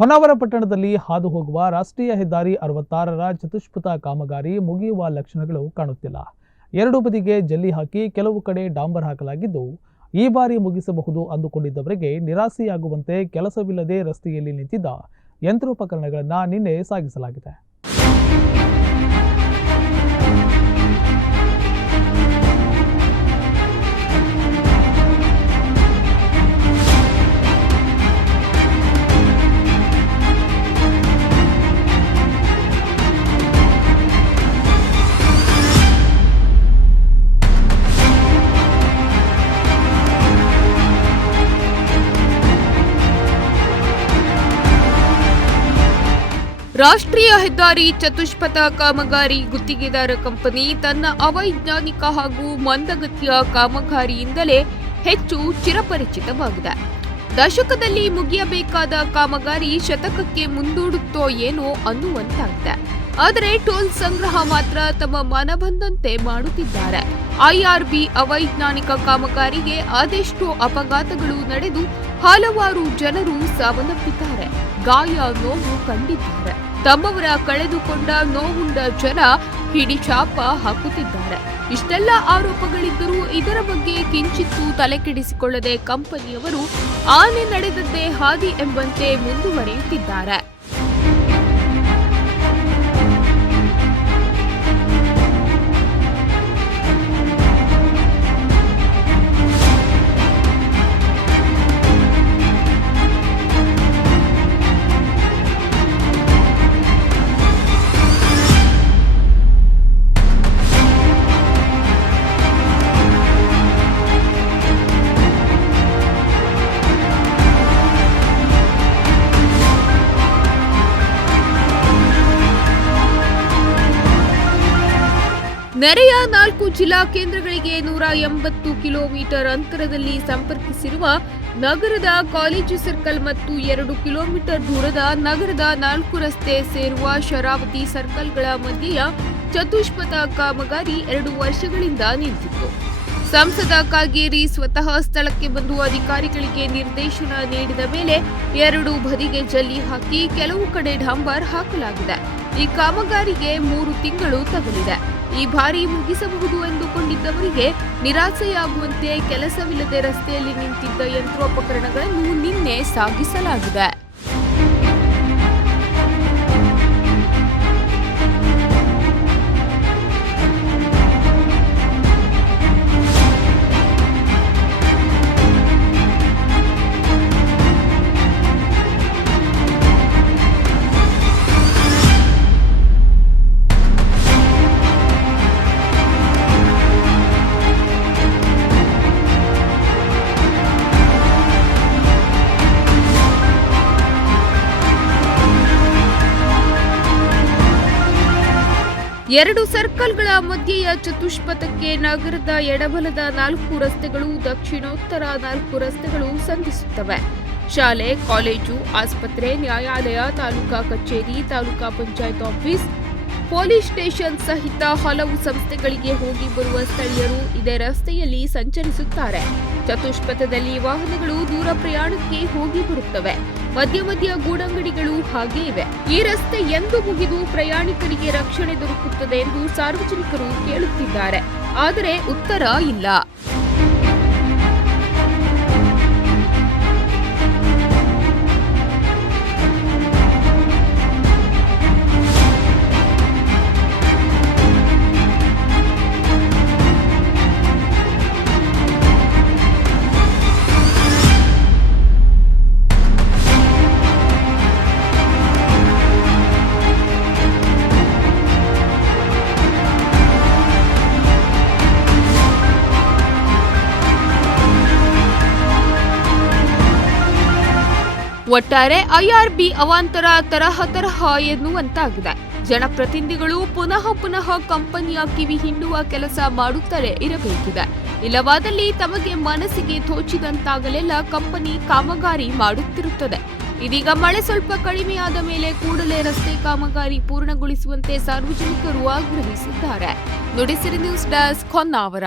ಹೊನ್ನಾವರ ಪಟ್ಟಣದಲ್ಲಿ ಹಾದು ಹೋಗುವ ರಾಷ್ಟ್ರೀಯ ಹೆದ್ದಾರಿ ಅರವತ್ತಾರರ ಚತುಷ್ಪಥ ಕಾಮಗಾರಿ ಮುಗಿಯುವ ಲಕ್ಷಣಗಳು ಕಾಣುತ್ತಿಲ್ಲ. ಎರಡು ಬದಿಗೆ ಜಲ್ಲಿ ಹಾಕಿ ಕೆಲವು ಕಡೆ ಡಾಂಬರ್ ಹಾಕಲಾಗಿದ್ದು, ಈ ಬಾರಿ ಮುಗಿಸಬಹುದು ಅಂದುಕೊಂಡಿದ್ದವರಿಗೆ ನಿರಾಸೆಯಾಗುವಂತೆ ಕೆಲಸವಿಲ್ಲದೆ ರಸ್ತೆಯಲ್ಲಿ ನಿಂತಿದ್ದ ಯಂತ್ರೋಪಕರಣಗಳನ್ನು ನಿನ್ನೆ ಸಾಗಿಸಲಾಗಿದೆ. ರಾಷ್ಟ್ರೀಯ ಹೆದ್ದಾರಿ ಚತುಷ್ಪಥ ಕಾಮಗಾರಿ ಗುತ್ತಿಗೆದಾರ ಕಂಪನಿ ತನ್ನ ಅವೈಜ್ಞಾನಿಕ ಹಾಗೂ ಮಂದಗತಿಯ ಕಾಮಗಾರಿಯಿಂದಲೇ ಹೆಚ್ಚು ಚಿರಪರಿಚಿತವಾಗಿದೆ. ದಶಕದಲ್ಲಿ ಮುಗಿಯಬೇಕಾದ ಕಾಮಗಾರಿ ಶತಕಕ್ಕೆ ಮುಂದೂಡುತ್ತೋ ಏನೋ ಅನ್ನುವಂತಾಗಿದೆ. ಆದರೆ ಟೋಲ್ ಸಂಗ್ರಹ ಮಾತ್ರ ತಮ್ಮ ಮನಬಂದಂತೆ ಮಾಡುತ್ತಿದ್ದಾರೆ. ಐಆರ್ಬಿ ಅವೈಜ್ಞಾನಿಕ ಕಾಮಗಾರಿಗೆ ಅದೆಷ್ಟೋ ಅಪಘಾತಗಳು ನಡೆದು ಹಲವಾರು ಜನರು ಸಾವನ್ನಪ್ಪಿದ್ದಾರೆ. ಗಾಯ ನೋವು ಕಂಡಿದ್ದಾರೆ. ತಮ್ಮವರ ಕಳೆದುಕೊಂಡ ನೋವುಂಡ ಜನ ಹಿಡಿಚಾಪ ಹಾಕುತ್ತಿದ್ದಾರೆ. ಇಷ್ಟೆಲ್ಲ ಆರೋಪಗಳಿದ್ದರೂ ಇದರ ಬಗ್ಗೆ ಕಿಂಚಿತ್ತೂ ತಲೆಕೆಡಿಸಿಕೊಳ್ಳದೆ ಕಂಪನಿಯವರು ಆನೆ ನಡೆದದ್ದೇ ಹಾದಿ ಎಂಬಂತೆ ಮುಂದುವರಿಯುತ್ತಿದ್ದಾರೆ. ನೆರೆಯ ನಾಲ್ಕು ಜಿಲ್ಲಾ ಕೇಂದ್ರಗಳಿಗೆ ನೂರ ಎಂಬತ್ತು ಕಿಲೋಮೀಟರ್ ಅಂತರದಲ್ಲಿ ಸಂಪರ್ಕಿಸಿರುವ ನಗರದ ಕಾಲೇಜು ಸರ್ಕಲ್ ಮತ್ತು ಎರಡು ಕಿಲೋಮೀಟರ್ ದೂರದ ನಗರದ ನಾಲ್ಕು ರಸ್ತೆ ಸೇರುವ ಶರಾವತಿ ಸರ್ಕಲ್ಗಳ ಮಧ್ಯೆಯ ಚತುಷ್ಪಥ ಕಾಮಗಾರಿ ಎರಡು ವರ್ಷಗಳಿಂದ ನಿಂತಿತ್ತು. ಸಂಸದ ಕಾಗೇರಿ ಸ್ವತಃ ಸ್ಥಳಕ್ಕೆ ಬಂದು ಅಧಿಕಾರಿಗಳಿಗೆ ನಿರ್ದೇಶನ ನೀಡಿದ ಮೇಲೆ ಎರಡು ಬದಿಗೆ ಜಲ್ಲಿ ಹಾಕಿ ಕೆಲವು ಕಡೆ ಡಾಂಬರ್ ಹಾಕಲಾಗಿದೆ. ಈ ಕಾಮಗಾರಿಗೆ ಮೂರು ತಿಂಗಳು ತಗಲಿದೆ. ಈ ಬಾರಿ ಮುಗಿಸಬಹುದು ಎಂದುಕೊಂಡಿದ್ದವರಿಗೆ ನಿರಾಸೆಯಾಗುವಂತೆ ಕೆಲಸವಿಲ್ಲದೆ ರಸ್ತೆಯಲ್ಲಿ ನಿಂತಿದ್ದ ಯಂತ್ರೋಪಕರಣಗಳನ್ನು ನಿನ್ನೆ ಸಾಗಿಸಲಾಗಿದೆ. ಎರಡು ಸರ್ಕಲ್ಗಳ ಮಧ್ಯೆಯ ಚತುಷ್ಪಥಕ್ಕೆ ನಗರದ ಎಡಬಲದ ನಾಲ್ಕು ರಸ್ತೆಗಳು, ದಕ್ಷಿಣೋತ್ತರ ನಾಲ್ಕು ರಸ್ತೆಗಳು ಸಂಧಿಸುತ್ತವೆ. ಶಾಲೆ, ಕಾಲೇಜು, ಆಸ್ಪತ್ರೆ, ನ್ಯಾಯಾಲಯ, ತಾಲೂಕಾ ಕಚೇರಿ, taluka panchayat office, police station ಸಹಿತ ಹಲವು ಸಂಸ್ಥೆಗಳಿಗೆ ಹೋಗಿ ಬರುವ ಸ್ಥಳೀಯರು ಇದೇ ರಸ್ತೆಯಲ್ಲಿ ಸಂಚರಿಸುತ್ತಾರೆ. ಚತುಷ್ಪಥದಲ್ಲಿ ವಾಹನಗಳು ದೂರ ಪ್ರಯಾಣಕ್ಕೆ ಹೋಗಿ ಬರುತ್ತವೆ. ಮಧ್ಯ ಮಧ್ಯ ಗೂಡಂಗಡಿಗಳು ಹಾಗೇ ಇವೆ. ಈ ರಸ್ತೆ ಎಂದು ಮುಗಿದು ಪ್ರಯಾಣಿಕರಿಗೆ ರಕ್ಷಣೆ ದೊರಕುತ್ತದೆ ಎಂದು ಸಾರ್ವಜನಿಕರು ಕೇಳುತ್ತಿದ್ದಾರೆ. ಆದರೆ ಉತ್ತರ ಇಲ್ಲ. ಒಟ್ಟಾರೆ ಐಆರ್ಬಿ ಅವಾಂತರ ತರಹ ತರಹ ಎನ್ನುವಂತಾಗಿದೆ. ಜನಪ್ರತಿನಿಧಿಗಳು ಪುನಃ ಪುನಃ ಕಂಪನಿಯ ಕಿವಿ ಹಿಂಡುವ ಕೆಲಸ ಮಾಡುತ್ತಲೇ ಇರಬೇಕಿದೆ. ಇಲ್ಲವಾದಲ್ಲಿ ತಮಗೆ ಮನಸ್ಸಿಗೆ ತೋಚಿದಂತಾಗಲೆಲ್ಲ ಕಂಪನಿ ಕಾಮಗಾರಿ ಮಾಡುತ್ತಿರುತ್ತದೆ. ಇದೀಗ ಮಳೆ ಸ್ವಲ್ಪ ಕಡಿಮೆಯಾದ ಮೇಲೆ ಕೂಡಲೇ ರಸ್ತೆ ಕಾಮಗಾರಿ ಪೂರ್ಣಗೊಳಿಸುವಂತೆ ಸಾರ್ವಜನಿಕರು ಆಗ್ರಹಿಸಿದ್ದಾರೆ. Nudisiri news desk Honnavar.